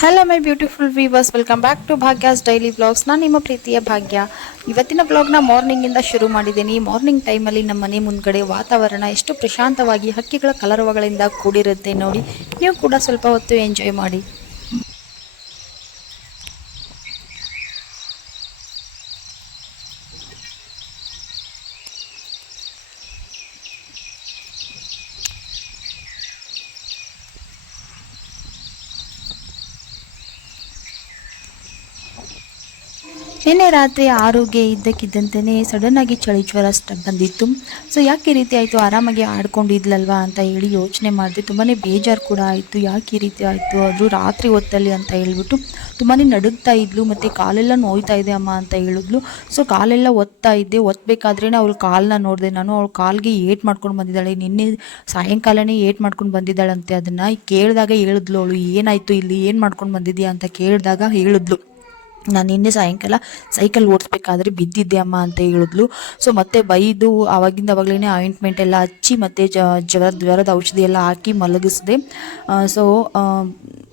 hello my beautiful viewers welcome back to Bhagya's daily blogs ನಾನು ನಿಮ್ಮ ಪ್ರೀತಿಯ ಭಾಗ್ಯ. ಇವತ್ತಿನ ಬ್ಲಾಗ್ನ ಮಾರ್ನಿಂಗಿಂದ ಶುರು ಮಾಡಿದ್ದೀನಿ. ಮಾರ್ನಿಂಗ್ ಟೈಮಲ್ಲಿ ನಮ್ಮ ಮನೆ ಮುಂದ್ಗಡೆ ವಾತಾವರಣ ಎಷ್ಟು ಪ್ರಶಾಂತವಾಗಿ, ಹಕ್ಕಿಗಳ ಕಲರವಗಳಿಂದ ಕೂಡಿರುತ್ತೆ ನೋಡಿ. ನೀವು ಕೂಡ ಸ್ವಲ್ಪ ಹೊತ್ತು ಎಂಜಾಯ್ ಮಾಡಿ. ನಿನ್ನೆ ರಾತ್ರಿ ಆರೋಗ್ಯ ಇದ್ದಕ್ಕಿದ್ದಂತೆಯೇ ಆಗಿ ಚಳಿ ಜ್ವರ ಬಂದಿತ್ತು. ಸೊ ಯಾಕೆ ರೀತಿ ಆಯಿತು? ಆರಾಮಾಗಿ ಆಡ್ಕೊಂಡಿದ್ಲಲ್ವಾ ಅಂತ ಹೇಳಿ ಯೋಚನೆ ಮಾಡಿದೆ. ತುಂಬಾ ಬೇಜಾರು ಕೂಡ ಆಯಿತು. ಯಾಕೆ ಈ ರೀತಿ ಆಯಿತು? ಅದು ರಾತ್ರಿ ಹೊತ್ತಲ್ಲಿ ಅಂತ ಹೇಳ್ಬಿಟ್ಟು ತುಂಬಾ ನಡುಗ್ತಾ ಇದ್ಲು. ಮತ್ತು ಕಾಲೆಲ್ಲ ನೋಯ್ತಾ ಇದೆ ಅಮ್ಮ ಅಂತ ಹೇಳಿದ್ಲು. ಸೊ ಕಾಲೆಲ್ಲ ಒತ್ತಾ ಇದ್ದೆ. ಒತ್ತಬೇಕಾದ್ರೇ ಅವಳು ಕಾಲನ್ನ ನೋಡಿದೆ. ನಾನು ಅವಳು ಕಾಲಿಗೆ ಏಟ್ ಮಾಡ್ಕೊಂಡು ಬಂದಿದ್ದಾಳೆ. ನಿನ್ನೆ ಸಾಯಂಕಾಲನೇ ಏಟ್ ಮಾಡ್ಕೊಂಡು ಬಂದಿದ್ದಾಳಂತೆ. ಅದನ್ನು ಕೇಳಿದಾಗ ಹೇಳಿದ್ಲು ಅವಳು, ಏನಾಯಿತು? ಇಲ್ಲಿ ಏನು ಮಾಡ್ಕೊಂಡು ಬಂದಿದ್ಯಾ? ಅಂತ ಕೇಳಿದಾಗ ಹೇಳಿದ್ಲು. ನಾನು ನಿನ್ನೆ ಸಾಯಂಕಾಲ ಸೈಕಲ್ ಓಡಿಸ್ಬೇಕಾದ್ರೆ ಬಿದ್ದಿದ್ದೆ ಅಮ್ಮ ಅಂತ ಹೇಳಿದ್ಲು. ಸೊ ಮತ್ತೆ ಬೈದು ಆವಾಗಿಂದ ಅವಾಗಲೇ ಆಯಿಂಟ್ಮೆಂಟ್ ಎಲ್ಲ ಹಚ್ಚಿ ಮತ್ತೆ ಜ್ವರ, ಜ್ವರದ ಔಷಧಿ ಎಲ್ಲ ಹಾಕಿ ಮಲಗಿಸಿದೆ. ಸೊ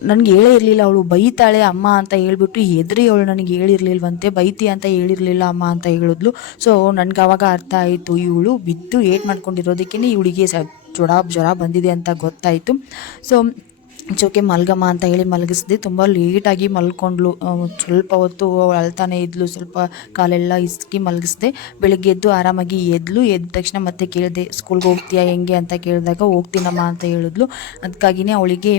ನನಗೆ ಹೇಳೇ ಇರಲಿಲ್ಲ ಅವಳು, ಬೈತಾಳೆ ಅಮ್ಮ ಅಂತ ಹೇಳ್ಬಿಟ್ಟು ಎದ್ರಿ ಅವಳು ನನಗೆ ಹೇಳಿರ್ಲಿಲ್ವಂತೆ. ಬೈತಿ ಅಂತ ಹೇಳಿರಲಿಲ್ಲ ಅಮ್ಮ ಅಂತ ಹೇಳಿದ್ಲು. ಸೊ ನನಗೆ ಅವಾಗ ಅರ್ಥ ಆಯಿತು, ಇವಳು ಬಿದ್ದು ಏಟ್ ಮಾಡ್ಕೊಂಡಿರೋದಕ್ಕೇ ಇವಳಿಗೆ ಸ ಜ್ವರ ಜ್ವರ ಬಂದಿದೆ ಅಂತ ಗೊತ್ತಾಯಿತು. ಸೊ ಚೋಕೆ ಮಲ್ಗಮ್ಮ ಅಂತ ಹೇಳಿ ಮಲಗಿಸಿದೆ. ತುಂಬ ಲೇಟಾಗಿ ಮಲ್ಕೊಂಡ್ಲು ಸ್ವಲ್ಪ ಹೊತ್ತು ಅಳ್ತಾನೆ ಇದ್ಲು. ಸ್ವಲ್ಪ ಕಾಲೆಲ್ಲ ಇಸ್ಕಿ ಮಲಗಿಸಿದೆ. ಬೆಳಿಗ್ಗೆ ಎದ್ದು ಆರಾಮಾಗಿ ಎದ್ಲು. ಎದ್ದ ತಕ್ಷಣ ಮತ್ತೆ ಕೇಳಿದೆ, ಸ್ಕೂಲ್ಗೆ ಹೋಗ್ತೀಯಾ? ಹೆಂಗೆ? ಅಂತ ಕೇಳಿದಾಗ, ಹೋಗ್ತೀನಮ್ಮ ಅಂತ ಹೇಳಿದ್ಲು. ಅದಕ್ಕಾಗಿಯೇ ಅವಳಿಗೆ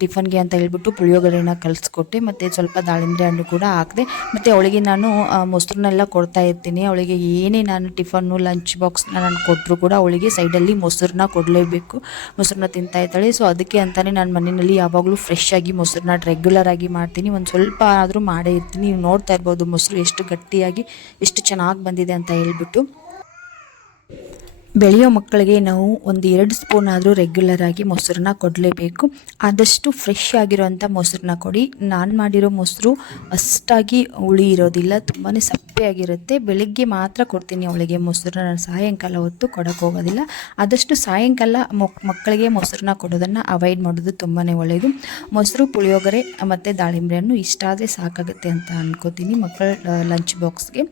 ಟಿಫನ್ಗೆ ಅಂತ ಹೇಳ್ಬಿಟ್ಟು ಪುಳಿಯೋಗರೆನ ಕಲಿಸ್ಕೊಟ್ಟೆ ಮತ್ತು ಸ್ವಲ್ಪ ದಾಳಿಂಬೆ ಹಣ್ಣು ಕೂಡ ಹಾಕಿದೆ. ಮತ್ತು ಅವಳಿಗೆ ನಾನು ಮೊಸರನ್ನೆಲ್ಲ ಕೊಡ್ತಾ ಇರ್ತೀನಿ. ಅವಳಿಗೆ ಏನೇ ನಾನು ಟಿಫನ್ನು, ಲಂಚ್ ಬಾಕ್ಸ್ನ ನಾನು ಕೊಟ್ಟರು ಕೂಡ ಅವಳಿಗೆ ಸೈಡಲ್ಲಿ ಮೊಸರನ್ನ ಕೊಡಲೇಬೇಕು. ಮೊಸರನ್ನ ತಿಂತಾ ಇದ್ದಾಳೆ. ಸೊ ಅದಕ್ಕೆ ಅಂತಲೇ ನಾನು ಮನೆಯಲ್ಲಿ ಯಾವಾಗಲೂ ಫ್ರೆಶ್ ಆಗಿ ಮೊಸರನ್ನ ರೆಗ್ಯುಲರ್ ಆಗಿ ಮಾಡ್ತೀನಿ. ಒಂದು ಸ್ವಲ್ಪ ಆದರೂ ಮಾಡೇ ಇರ್ತೀನಿ. ನೀವು ನೋಡ್ತಾ ಇರ್ಬೋದು ಮೊಸರು ಎಷ್ಟು ಗಟ್ಟಿಯಾಗಿ, ಎಷ್ಟು ಚೆನ್ನಾಗಿ ಬಂದಿದೆ ಅಂತ ಹೇಳ್ಬಿಟ್ಟು. ಬೆಳೆಯೋ ಮಕ್ಕಳಿಗೆ ನಾವು ಒಂದು ಎರಡು ಸ್ಪೂನ್ ಆದರೂ ರೆಗ್ಯುಲರ್ ಆಗಿ ಮೊಸರನ್ನ ಕೊಡಲೇಬೇಕು. ಆದಷ್ಟು ಫ್ರೆಶ್ ಆಗಿರೋಂಥ ಮೊಸರನ್ನ ಕೊಡಿ. ನಾನು ಮಾಡಿರೋ ಮೊಸರು ಅಷ್ಟಾಗಿ ಹುಳಿ ಇರೋದಿಲ್ಲ ತುಂಬಾ ಸಪ್ಪೆಯಾಗಿರುತ್ತೆ ಬೆಳಿಗ್ಗೆ ಮಾತ್ರ ಕೊಡ್ತೀನಿ ಅವಳಿಗೆ ಮೊಸರನ್ನ. ನಾನು ಸಾಯಂಕಾಲ ಹೊತ್ತು ಕೊಡೋಕ್ಕೆ ಹೋಗೋದಿಲ್ಲ. ಆದಷ್ಟು ಸಾಯಂಕಾಲ ಮೊಕ್, ಮಕ್ಕಳಿಗೆ ಮೊಸರನ್ನ ಕೊಡೋದನ್ನು ಅವಾಯ್ಡ್ ಮಾಡೋದು ತುಂಬಾ ಒಳ್ಳೆಯದು ಮೊಸರು, ಪುಳಿಯೋಗರೆ ಮತ್ತು ದಾಳಿಂಬೆ ಹಣ್ಣು ಇಷ್ಟ ಆದರೆ ಸಾಕಾಗುತ್ತೆ ಅಂತ ಅಂದ್ಕೋತೀನಿ ಮಕ್ಕಳ ಲಂಚ್ ಬಾಕ್ಸ್ಗೆ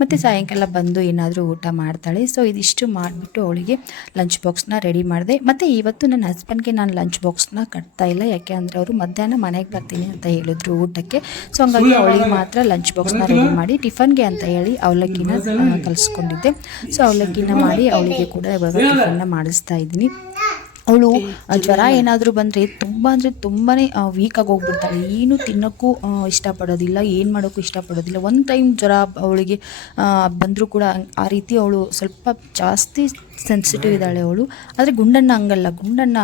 ಮತ್ತು ಸಾಯಂಕಾಲ ಬಂದು ಏನಾದರೂ ಊಟ ಮಾಡ್ತಾಳೆ. ಸೊ ಇದಿಷ್ಟು ಮಾಡಿಬಿಟ್ಟು ಅವಳಿಗೆ ಲಂಚ್ ಬಾಕ್ಸ್ನ ರೆಡಿ ಮಾಡಿದೆ. ಮತ್ತು ಇವತ್ತು ನನ್ನ ಹಸ್ಬೆಂಡ್ಗೆ ನಾನು ಲಂಚ್ ಬಾಕ್ಸ್ನ ಕಟ್ತಾ ಇಲ್ಲ. ಯಾಕೆ ಅಂದರೆ ಅವರು ಮಧ್ಯಾಹ್ನ ಮನೆಗೆ ಬರ್ತೀನಿ ಅಂತ ಹೇಳಿದ್ರು ಊಟಕ್ಕೆ. ಸೊ ಹಂಗಾಗಿ ಅವಳಿಗೆ ಮಾತ್ರ ಲಂಚ್ ಬಾಕ್ಸ್ನ ರೆಡಿ ಮಾಡಿ ಟಿಫನ್ಗೆ ಅಂತ ಹೇಳಿ ಅವಲಕ್ಕಿನ ಕಲಿಸ್ಕೊಂಡಿದ್ದೆ. ಸೊ ಅವಲಕ್ಕಿನ ಮಾಡಿ ಅವಳಿಗೆ ಕೂಡ ಇವಾಗ ಟಿಫನ್ನ ಮಾಡಿಸ್ತಾ ಇದ್ದೀನಿ. ಅವಳು ಜ್ವರ ಏನಾದರೂ? ಬಂದರೆ ತುಂಬ ಅಂದರೆ ತುಂಬಾ ವೀಕಾಗಿ ಹೋಗ್ಬಿಡ್ತಾಳೆ. ಏನು ತಿನ್ನೋಕ್ಕೂ ಇಷ್ಟಪಡೋದಿಲ್ಲ ಏನು ಮಾಡೋಕ್ಕೂ ಇಷ್ಟಪಡೋದಿಲ್ಲ. ಒಂದು ಟೈಮ್ ಜ್ವರ ಅವಳಿಗೆ ಬಂದರೂ ಕೂಡ ಆ ರೀತಿ ಅವಳು ಸ್ವಲ್ಪ ಜಾಸ್ತಿ ಸೆನ್ಸಿಟಿವ್ ಇದ್ದಾಳೆ ಅವಳು. ಆದರೆ ಗುಂಡಣ್ಣ ಹಂಗಲ್ಲ. ಗುಂಡಣ್ಣ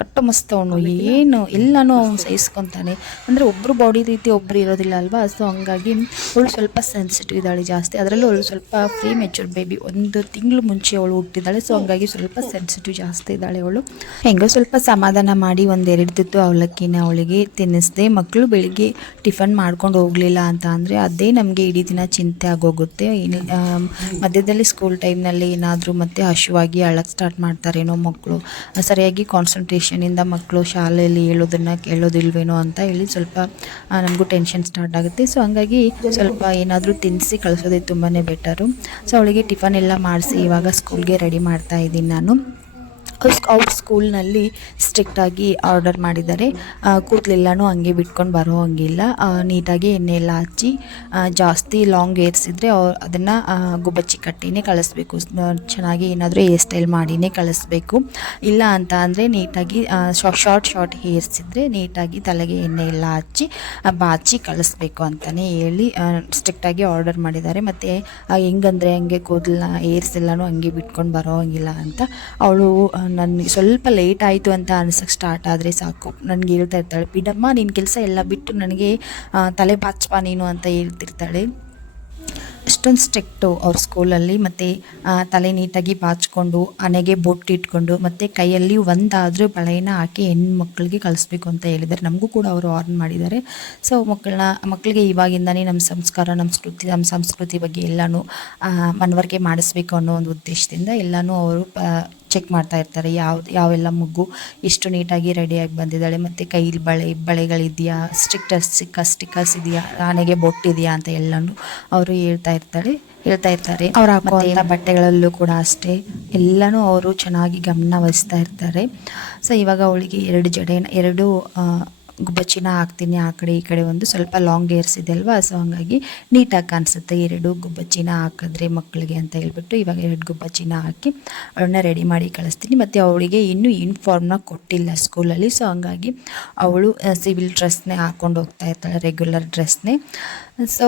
ಕಟ್ಟ ಮಸ್ತ್ ಅವನು ಏನು ಎಲ್ಲನೂ ಅವನು ಸಹಿಸ್ಕೊತಾನೆ ಅಂದರೆ ಒಬ್ಬರು ಬಾಡಿ ರೀತಿ ಒಬ್ಬರು ಇರೋದಿಲ್ಲ ಅಲ್ವಾ? ಸೊ ಹಂಗಾಗಿ ಅವಳು ಸ್ವಲ್ಪ ಸೆನ್ಸಿಟಿವ್ ಇದ್ದಾಳೆ ಜಾಸ್ತಿ. ಅದರಲ್ಲೂ ಅವಳು ಸ್ವಲ್ಪ ಫ್ರೀ ಮೆಚೂರ್ ಬೇಬಿ ಒಂದು ತಿಂಗಳು ಮುಂಚೆ ಅವಳು ಹುಟ್ಟಿದ್ದಾಳೆ. ಸೊ ಹಂಗಾಗಿ ಸ್ವಲ್ಪ ಸೆನ್ಸಿಟಿವ್ ಜಾಸ್ತಿ ಇದ್ದಾಳೆ ಅವಳು. ಹೆಂಗೋ ಸ್ವಲ್ಪ ಸಮಾಧಾನ ಮಾಡಿ ಒಂದೆರಡು ತುತ್ತು ಅವಲಕ್ಕಿನ ಅವಳಿಗೆ ತಿನ್ನಿಸ್ದೆ. ಮಕ್ಕಳು ಬೆಳಿಗ್ಗೆ ಟಿಫನ್ ಮಾಡ್ಕೊಂಡು ಹೋಗಲಿಲ್ಲ ಅಂತ ಅಂದರೆ ಅದೇ ನಮಗೆ ಇಡೀ ದಿನ ಚಿಂತೆ ಆಗೋಗುತ್ತೆ. ಮಧ್ಯದಲ್ಲಿ ಸ್ಕೂಲ್ ಟೈಮ್ನಲ್ಲಿ ಏನಾದರೂ ಮತ್ತೆ ಹಶುವಾಗಿ ಅಳಕ್ಕೆ ಸ್ಟಾರ್ಟ್ ಮಾಡ್ತಾರೇನೋ ಮಕ್ಕಳು ಸರಿಯಾಗಿ ಕಾನ್ಸಂಟ್ರೇಷನಿಂದ ಮಕ್ಕಳು ಶಾಲೆಯಲ್ಲಿ ಹೇಳೋದನ್ನು ಕೇಳೋದಿಲ್ವೇನೋ ಅಂತ ಹೇಳಿ ಸ್ವಲ್ಪ ನಮಗೂ ಟೆನ್ಷನ್ ಸ್ಟಾರ್ಟ್ ಆಗುತ್ತೆ. ಸೊ ಹಂಗಾಗಿ ಸ್ವಲ್ಪ ಏನಾದರೂ ತಿನ್ನಿಸಿ ಕಳಿಸೋದೇ ತುಂಬಾ ಬೆಟರು ಸೊ ಅವಳಿಗೆ ಟಿಫನ್ ಎಲ್ಲ ಮಾಡಿಸಿ ಇವಾಗ ಸ್ಕೂಲ್ಗೆ ರೆಡಿ ಮಾಡ್ತಾ ಇದ್ದೀನಿ ನಾನು. ಅವ್ರ ಸ್ಕೂಲ್ನಲ್ಲಿ ಸ್ಟ್ರಿಕ್ಟಾಗಿ ಆರ್ಡರ್ ಮಾಡಿದ್ದಾರೆ. ಕೂದಲೆಲ್ಲನೂ ಹಂಗೆ ಬಿಟ್ಕೊಂಡು ಬರೋ ಹಂಗಿಲ್ಲ. ನೀಟಾಗಿ ಎಣ್ಣೆ ಎಲ್ಲ ಹಚ್ಚಿ ಜಾಸ್ತಿ ಲಾಂಗ್ ಏರ್ಸಿದ್ರೆ ಅವ್ರು ಅದನ್ನು ಗುಬ್ಬಚ್ಚಿ ಕಟ್ಟಿನೇ ಕಳಿಸ್ಬೇಕು. ಚೆನ್ನಾಗಿ ಏನಾದರೂ ಹೇರ್ ಸ್ಟೈಲ್ ಮಾಡಿನೇ ಕಳಿಸ್ಬೇಕು. ಇಲ್ಲ ಅಂತ ಅಂದರೆ ನೀಟಾಗಿ ಶಾರ್ಟ್ ಶಾರ್ಟ್ ಏರ್ಸಿದ್ರೆ ನೀಟಾಗಿ ತಲೆಗೆ ಎಣ್ಣೆ ಎಲ್ಲ ಹಚ್ಚಿ ಬಾಚಿ ಕಳಿಸ್ಬೇಕು ಅಂತಲೇ ಹೇಳಿ ಸ್ಟ್ರಿಕ್ಟಾಗಿ ಆರ್ಡರ್ ಮಾಡಿದ್ದಾರೆ. ಮತ್ತು ಹೆಂಗಂದರೆ ಹಂಗೆ ಕೂದಲನ್ನ, ಏರ್ಸ್ ಎಲ್ಲನೂ ಹಂಗೆ ಬಿಟ್ಕೊಂಡು ಬರೋ ಹಂಗಿಲ್ಲ ಅಂತ ಅವಳು ನನಗೆ ಸ್ವಲ್ಪ ಲೇಟ್ ಆಯಿತು ಅಂತ ಅನ್ಸಕ್ಕೆ ಸ್ಟಾರ್ಟ್ ಆದರೆ ಸಾಕು. ನನಗೆ ಹೇಳ್ತಾ ಇರ್ತಾಳೆ, ಬಿಡಮ್ಮ ನಿನ್ನ ಕೆಲಸ ಎಲ್ಲ ಬಿಟ್ಟು ನನಗೆ ತಲೆ ಬಾಚ್ಪ ನೀನು? ಅಂತ ಹೇಳ್ತಿರ್ತಾಳೆ. ಅಷ್ಟೊಂದು ಸ್ಟ್ರಿಕ್ಟು ಅವ್ರ ಸ್ಕೂಲಲ್ಲಿ ಮತ್ತು ತಲೆ ನೀಟಾಗಿ ಬಾಚ್ಕೊಂಡು, ಹಣೆಗೆ ಬೊಟ್ಟು ಇಟ್ಕೊಂಡು, ಮತ್ತು ಕೈಯಲ್ಲಿ ಒಂದಾದರೂ ಬಳೆನ ಹಾಕಿ ಹೆಣ್ಣು ಮಕ್ಕಳಿಗೆ ಕಳಿಸ್ಬೇಕು ಅಂತ ಹೇಳಿದ್ದಾರೆ ನಮಗೂ ಕೂಡ ಅವರು ಆರ್ನ್ ಮಾಡಿದ್ದಾರೆ ಸೊ ಮಕ್ಕಳನ್ನ ಮಕ್ಕಳಿಗೆ ಇವಾಗಿಂದನೇ ನಮ್ಮ ಸಂಸ್ಕಾರ ನಮ್ಮ ಸ್ಕೃತಿ ನಮ್ಮ ಸಂಸ್ಕೃತಿ ಬಗ್ಗೆ ಎಲ್ಲನೂ ಮನವರಿಕೆ ಮಾಡಿಸ್ಬೇಕು ಅನ್ನೋ ಒಂದು ಉದ್ದೇಶದಿಂದ ಎಲ್ಲನೂ ಅವರು ಚೆಕ್ ಮಾಡ್ತಾ ಇರ್ತಾರೆ. ಯಾವ ಯಾವೆಲ್ಲ ಮಗು ಎಷ್ಟು ನೀಟಾಗಿ ರೆಡಿಯಾಗಿ ಬಂದಿದ್ದಾಳೆ ಮತ್ತು ಕೈಲಿ ಬಳೆ ಬಳೆಗಳಿದೆಯಾ ಸ್ಟಿಕ್ಕರ್ಸ್ ಸಿಕ್ಕ ಸ್ಟಿಕ್ಕರ್ಸ್ ಇದೆಯಾ ಆನೆಗೆ ಬೊಟ್ಟಿದೆಯಾ ಅಂತ ಎಲ್ಲನೂ ಅವರು ಹೇಳ್ತಾ ಇರ್ತಾರೆ ಹೇಳ್ತಾ ಇರ್ತಾರೆ. ಅವ್ರ ಎಲ್ಲ ಬಟ್ಟೆಗಳಲ್ಲೂ ಕೂಡ ಅಷ್ಟೇ. ಎಲ್ಲನೂ ಅವರು ಚೆನ್ನಾಗಿ ಗಮನ ವಹಿಸ್ತಾ ಇರ್ತಾರೆ. ಸೊ ಇವಾಗ ಅವಳಿಗೆ ಎರಡು ಜಡೆ ಎರಡು ಗುಬ್ಬಚ್ಚಿನ ಹಾಕ್ತೀನಿ, ಆ ಕಡೆ ಈ ಕಡೆ ಒಂದು ಸ್ವಲ್ಪ ಲಾಂಗ್ ಏರ್ಸ್ ಇದೆ ಅಲ್ವಾ? ಸೊ ಹಂಗಾಗಿ ನೀಟಾಗಿ ಕಾಣಿಸುತ್ತೆ. ಎರಡು ಗುಬ್ಬಚ್ಚಿನ ಹಾಕಿದ್ರೆ ಮಕ್ಕಳಿಗೆ ಅಂತ ಹೇಳ್ಬಿಟ್ಟು ಇವಾಗ ಎರಡು ಗುಬ್ಬಚ್ಚಿನ ಹಾಕಿ ಅವಳನ್ನ ರೆಡಿ ಮಾಡಿ ಕಳಿಸ್ತೀನಿ. ಮತ್ತು ಅವಳಿಗೆ ಇನ್ನೂ ಯೂನಿಫಾರ್ಮ್ನ ಕೊಟ್ಟಿಲ್ಲ ಸ್ಕೂಲಲ್ಲಿ ಸೊ ಹಂಗಾಗಿ ಅವಳು ಸಿವಿಲ್ ಡ್ರೆಸ್ನೇ ಹಾಕ್ಕೊಂಡು ಹೋಗ್ತಾ ಇರ್ತಾಳೆ ರೆಗ್ಯುಲರ್ ಡ್ರೆಸ್ನೇ ಸೊ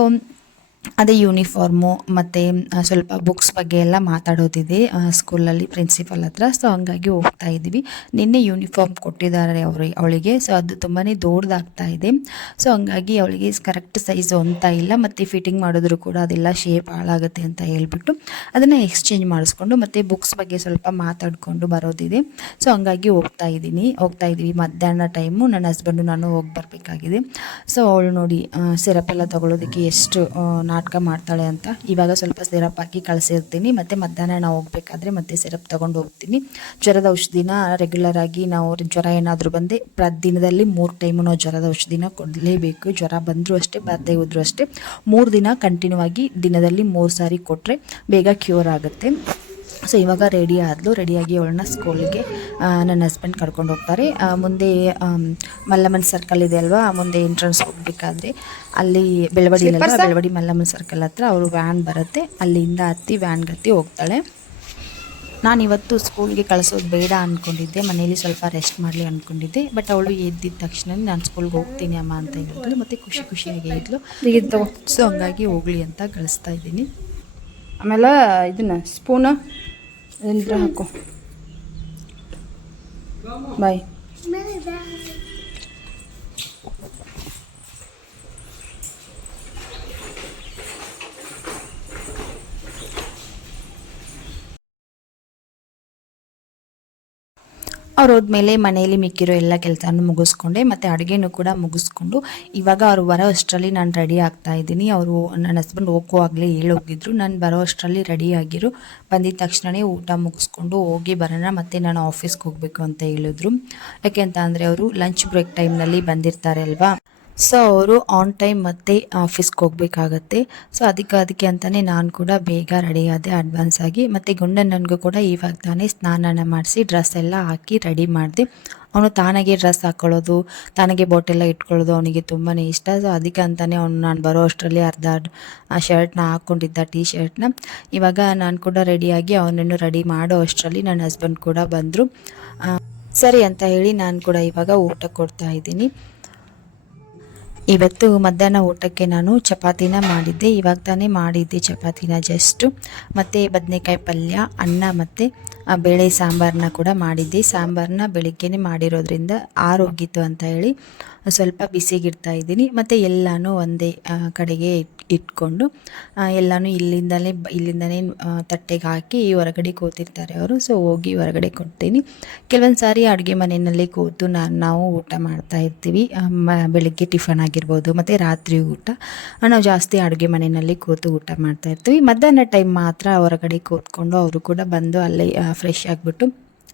ಅದೇ ಯೂನಿಫಾರ್ಮು ಮತ್ತು ಸ್ವಲ್ಪ ಬುಕ್ಸ್ ಬಗ್ಗೆ ಎಲ್ಲ ಮಾತಾಡೋದಿದೆ ಸ್ಕೂಲಲ್ಲಿ ಪ್ರಿನ್ಸಿಪಲ್ ಹತ್ರ. ಸೊ ಹಂಗಾಗಿ ಹೋಗ್ತಾ ಇದ್ದೀವಿ. ನಿನ್ನೆ ಯೂನಿಫಾರ್ಮ್ ಕೊಟ್ಟಿದ್ದಾರೆ ಅವ್ರಿ, ಅವಳಿಗೆ. ಸೊ ಅದು ತುಂಬಾ ದೊಡ್ಡದಾಗ್ತಾ ಇದೆ. ಸೊ ಹಂಗಾಗಿ ಅವಳಿಗೆ ಕರೆಕ್ಟ್ ಸೈಜ್ ಅಂತ ಇಲ್ಲ. ಮತ್ತು ಫಿಟ್ಟಿಂಗ್ ಮಾಡಿದ್ರು ಕೂಡ ಅದೆಲ್ಲ ಶೇಪ್ ಹಾಳಾಗುತ್ತೆ ಅಂತ ಹೇಳ್ಬಿಟ್ಟು ಅದನ್ನು ಎಕ್ಸ್ಚೇಂಜ್ ಮಾಡಿಸ್ಕೊಂಡು ಮತ್ತು ಬುಕ್ಸ್ ಬಗ್ಗೆ ಸ್ವಲ್ಪ ಮಾತಾಡಿಕೊಂಡು ಬರೋದಿದೆ. ಸೊ ಹಂಗಾಗಿ ಹೋಗ್ತಾ ಇದ್ದೀನಿ. ಹೋಗ್ತಾ ಇದ್ದೀವಿ. ಮಧ್ಯಾಹ್ನ ಟೈಮು ನನ್ನ ಹಸ್ಬೆಂಡು ನಾನು ಹೋಗಿ ಬರಬೇಕಾಗಿದೆ. ಸೊ ಅವಳು ನೋಡಿ ಸಿರಪ್ ಎಲ್ಲ ತಗೊಳ್ಳೋದಕ್ಕೆ ಎಷ್ಟು ನಾಟಕ ಮಾಡ್ತಾಳೆ ಅಂತ. ಇವಾಗ ಸ್ವಲ್ಪ ಸಿರಪ್ ಹಾಕಿ ಕಳಿಸಿರ್ತೀನಿ. ಮತ್ತು ಮಧ್ಯಾಹ್ನ ನಾವು ಹೋಗ್ಬೇಕಾದ್ರೆ ಮತ್ತೆ ಸಿರಪ್ ತೊಗೊಂಡು ಹೋಗ್ತೀನಿ. ಜ್ವರದ ಔಷಧಿನ ರೆಗ್ಯುಲರ್ ಆಗಿ ನಾವು ಜ್ವರ ಏನಾದರೂ ಬಂದೆ ಪ್ರ ದಿನದಲ್ಲಿ ಮೂರು ಟೈಮು ನಾವು ಜ್ವರದ ಔಷಧಿನ ಕೊಡಲೇಬೇಕು. ಜ್ವರ ಬಂದರೂ ಅಷ್ಟೇ ಬರದೇ ಹೋದರೂ ಅಷ್ಟೇ. ಮೂರು ದಿನ ಕಂಟಿನ್ಯೂ ಆಗಿ ದಿನದಲ್ಲಿ ಮೂರು ಸಾರಿ ಕೊಟ್ಟರೆ ಬೇಗ ಕ್ಯೂರ್ ಆಗುತ್ತೆ. ಸೊ ಇವಾಗ ರೆಡಿ ಆದಲು ರೆಡಿಯಾಗಿ ಅವಳನ್ನ ಸ್ಕೂಲಿಗೆ ನನ್ನ ಹಸ್ಬೆಂಡ್ ಕರ್ಕೊಂಡು ಹೋಗ್ತಾರೆ. ಮುಂದೆ ಮಲ್ಲಮ್ಮನ ಸರ್ಕಲ್ ಇದೆ ಅಲ್ವಾ ಮುಂದೆ ಎಂಟ್ರೆನ್ಸ್ ಹೋಗ್ಬೇಕಾದ್ರೆ ಅಲ್ಲಿ ಬೆಳವಡಿ ಬೆಳವಡಿ ಮಲ್ಲಮ್ಮನ ಸರ್ಕಲ್ ಹತ್ರ ಅವರು ವ್ಯಾನ್ ಬರುತ್ತೆ. ಅಲ್ಲಿಂದ ಹತ್ತಿ ವ್ಯಾನ್ ಹತ್ತಿ ಹೋಗ್ತಾಳೆ. ನಾನು ಇವತ್ತು ಸ್ಕೂಲ್ಗೆ ಕಳಿಸೋದು ಬೇಡ ಅಂದ್ಕೊಂಡಿದ್ದೆ ಮನೇಲಿ ಸ್ವಲ್ಪ ರೆಸ್ಟ್ ಮಾಡಲಿ ಅಂದ್ಕೊಂಡಿದ್ದೆ ಬಟ್ ಅವಳು ಎದ್ದಿದ್ದ ತಕ್ಷಣ ನಾನು ಸ್ಕೂಲ್ಗೆ ಹೋಗ್ತೀನಿ ಅಮ್ಮ ಅಂತ ಹೇಳಿದ್ಲು ಮತ್ತು ಖುಷಿ ಖುಷಿಯಾಗಿ ಇದ್ಲು ಸೊ ಹಂಗಾಗಿ ಹೋಗಲಿ ಅಂತ ಕಳಿಸ್ತಾ ಇದ್ದೀನಿ. ಆಮೇಲೆ ಇದನ್ನ ಸ್ಪೂನು ಇದನ್ನ ಹಾಕು ಬಾಯ್ ಅವ್ರು ಹೋದ್ಮೇಲೆ ಮನೆಯಲ್ಲಿ ಮಿಕ್ಕಿರೋ ಎಲ್ಲ ಕೆಲಸನೂ ಮುಗಿಸ್ಕೊಂಡೆ, ಮತ್ತು ಅಡುಗೆನೂ ಕೂಡ ಮುಗಿಸ್ಕೊಂಡು, ಇವಾಗ ಅವ್ರು ಬರೋ ಅಷ್ಟರಲ್ಲಿ ನಾನು ರೆಡಿ ಆಗ್ತಾ ಇದ್ದೀನಿ. ಅವರು ನನ್ನ ಹಸ್ಬೆಂಡ್ ಹೋಗುವಾಗಲೇ ಹೇಳೋಗಿದ್ರು ನಾನು ಬರೋ ಅಷ್ಟರಲ್ಲಿ ರೆಡಿ ಆಗಿರು. ಬಂದಿದ ತಕ್ಷಣವೇ ಊಟ ಮುಗಿಸ್ಕೊಂಡು ಹೋಗಿ ಬರೋಣ, ಮತ್ತು ನಾನು ಆಫೀಸ್ಗೆ ಹೋಗಬೇಕು ಅಂತ ಹೇಳಿದ್ರು. ಯಾಕೆ ಅಂತ ಅಂದರೆ ಅವರು ಲಂಚ್ ಬ್ರೇಕ್ ಟೈಮ್ನಲ್ಲಿ ಬಂದಿರ್ತಾರೆ ಅಲ್ವಾ ಸೊ ಅವರು ಆನ್ ಟೈಮ್ ಮತ್ತೆ ಆಫೀಸ್ಗೆ ಹೋಗಬೇಕಾಗತ್ತೆ. ಸೊ ಅದಕ್ಕೆ ಅದಕ್ಕೆ ಅಂತಲೇ ನಾನು ಕೂಡ ಬೇಗ ರೆಡಿ ಆದೆ ಅಡ್ವಾನ್ಸ್ ಆಗಿ. ಮತ್ತು ಗುಂಡನ್ ನನಗೂ ಕೂಡ ಇವಾಗ ತಾನೇ ಸ್ನಾನನ ಮಾಡಿಸಿ ಡ್ರೆಸ್ ಎಲ್ಲ ಹಾಕಿ ರೆಡಿ ಮಾಡಿದೆ. ಅವನು ತಾನಾಗೆ ಡ್ರೆಸ್ ಹಾಕ್ಕೊಳ್ಳೋದು ತಾನಾಗೆ ಬಾಟೆಲ್ಲ ಇಟ್ಕೊಳ್ಳೋದು ಅವನಿಗೆ ತುಂಬಾ ಇಷ್ಟ. ಸೊ ಅದಕ್ಕೆ ಅಂತಲೇ ಅವನು ನಾನು ಬರೋ ಅಷ್ಟರಲ್ಲಿ ಅರ್ಧ ಆ ಶರ್ಟ್ನ ಹಾಕ್ಕೊಂಡಿದ್ದ ಟೀ ಶರ್ಟ್ನ ಇವಾಗ ನಾನು ಕೂಡ ರೆಡಿಯಾಗಿ ಅವನನ್ನು ರೆಡಿ ಮಾಡೋ ಅಷ್ಟರಲ್ಲಿ ನನ್ನ ಹಸ್ಬೆಂಡ್ ಕೂಡ ಬಂದರು. ಸರಿ ಅಂತ ಹೇಳಿ ನಾನು ಕೂಡ ಇವಾಗ ಊಟ ಕೊಡ್ತಾ ಇದ್ದೀನಿ. ಇವತ್ತು ಮಧ್ಯಾಹ್ನ ಊಟಕ್ಕೆ ನಾನು ಚಪಾತಿನ ಮಾಡಿದ್ದೆ. ಇವಾಗ ತಾನೇ ಮಾಡಿದ್ದೆ ಚಪಾತಿನ ಜಸ್ಟು ಮತ್ತು ಬದನೆಕಾಯಿ ಪಲ್ಯ, ಅನ್ನ ಮತ್ತು ಬೇಳೆ ಸಾಂಬಾರನ್ನ ಕೂಡ ಮಾಡಿದ್ದೆ. ಸಾಂಬಾರನ್ನ ಬೆಳಿಗ್ಗೆನೇ ಮಾಡಿರೋದ್ರಿಂದ ಆರೋಗ್ಯಿತು ಅಂತ ಹೇಳಿ ಸ್ವಲ್ಪ ಬಿಸಿಗಿಡ್ತಾ ಇದ್ದೀನಿ. ಮತ್ತು ಎಲ್ಲನೂ ಒಂದೇ ಕಡೆಗೆ ಇಟ್, ಇಟ್ಕೊಂಡು ಎಲ್ಲಾನು ಇಲ್ಲಿಂದಲೇ ಇಲ್ಲಿಂದನೇ ತಟ್ಟೆಗೆ ಹಾಕಿ ಹೊರಗಡೆ ಕೂತಿರ್ತಾರೆ ಅವರು. ಸೊ, ಹೋಗಿ ಹೊರಗಡೆ ಕೊಡ್ತೀನಿ. ಕೆಲವೊಂದು ಸಾರಿ ಅಡುಗೆ ಮನೆಯಲ್ಲಿ ಕೂತು ನಾವು ಊಟ ಮಾಡ್ತಾ ಇರ್ತೀವಿ. ಬೆಳಿಗ್ಗೆ ಟಿಫನ್ ಆಗಿರ್ಬೋದು, ಮತ್ತು ರಾತ್ರಿ ಊಟ. ನಾವು ಜಾಸ್ತಿ ಅಡುಗೆ ಮನೆಯಲ್ಲಿ ಕೂತು ಊಟ ಮಾಡ್ತಾ ಇರ್ತೀವಿ. ಮಧ್ಯಾಹ್ನ ಟೈಮ್ ಮಾತ್ರ ಹೊರಗಡೆ ಕೂತ್ಕೊಂಡು ಅವರು ಕೂಡ ಬಂದು ಅಲ್ಲೇ ಫ್ರೆಶ್ ಆಗಿಬಿಟ್ಟು